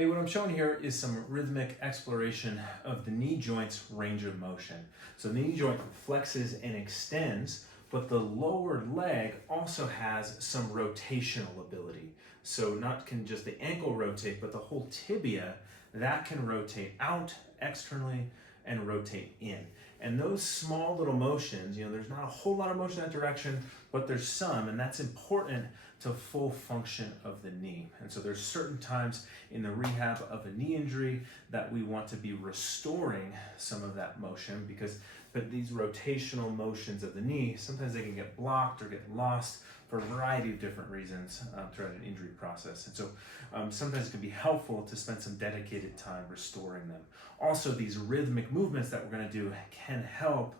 Hey, what I'm showing here is some rhythmic exploration of the knee joint's range of motion. So the knee joint flexes and extends, but the lower leg also has some rotational ability. So not can just the ankle rotate, but the whole tibia, that can rotate out externally and rotate in. And those small little motions, there's not a whole lot of motion in that direction, but there's some, and that's important to full function of the knee. And so there's certain times in the rehab of a knee injury that we want to be restoring some of that motion but these rotational motions of the knee, sometimes they can get blocked or get lost for a variety of different reasons throughout an injury process. And so sometimes it can be helpful to spend some dedicated time restoring them. Also, these rhythmic movements that we're going to do can help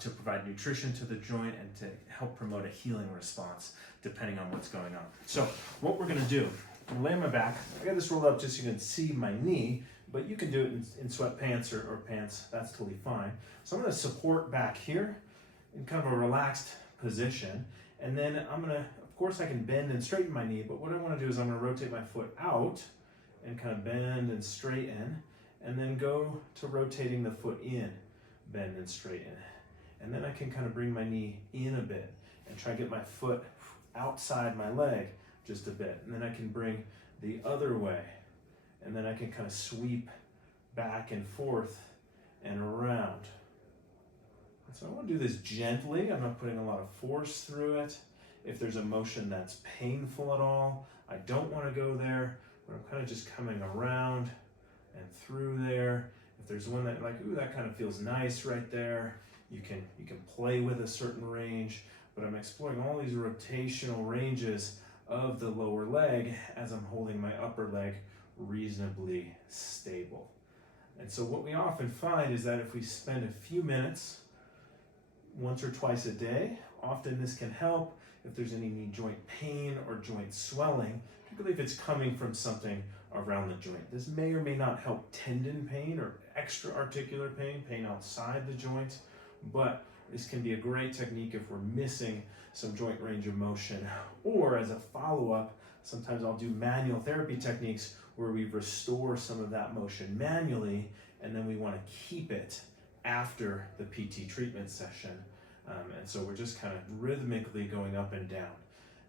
to provide nutrition to the joint and to help promote a healing response depending on what's going on. So what we're going to do, I'm gonna lay on my back. I got this rolled up just so you can see my knee, but you can do it in sweatpants or pants. That's totally fine. So I'm going to support back here in kind of a relaxed position. And then of course I can bend and straighten my knee, but what I want to do is I'm going to rotate my foot out and kind of bend and straighten, and then go to rotating the foot in, bend and straighten. And then I can kind of bring my knee in a bit and try to get my foot outside my leg just a bit. And then I can bring the other way, and then I can kind of sweep back and forth and around. So I want to do this gently. I'm not putting a lot of force through it. If there's a motion that's painful at all, I don't want to go there, but I'm kind of just coming around and through there. If there's one that ooh, that kind of feels nice right there, you can play with a certain range, but I'm exploring all these rotational ranges of the lower leg as I'm holding my upper leg reasonably stable. And so what we often find is that if we spend a few minutes once or twice a day, often this can help if there's any knee joint pain or joint swelling, particularly if it's coming from something around the joint. This may or may not help tendon pain or extra articular pain outside the joint, but this can be a great technique if we're missing some joint range of motion. Or as a follow-up, sometimes I'll do manual therapy techniques where we restore some of that motion manually, and then we want to keep it after the PT treatment session. And so we're just kind of rhythmically going up and down.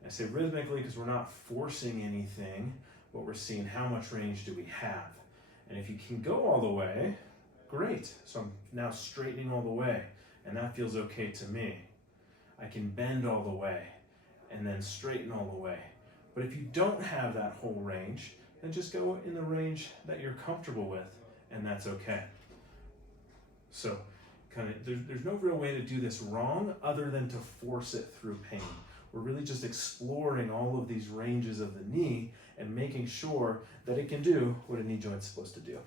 I say rhythmically because we're not forcing anything, but we're seeing how much range do we have. And if you can go all the way, great. So I'm now straightening all the way, and that feels okay to me. I can bend all the way and then straighten all the way. But if you don't have that whole range, then just go in the range that you're comfortable with, and that's okay. So there's no real way to do this wrong other than to force it through pain. We're really just exploring all of these ranges of the knee and making sure that it can do what a knee joint's supposed to do.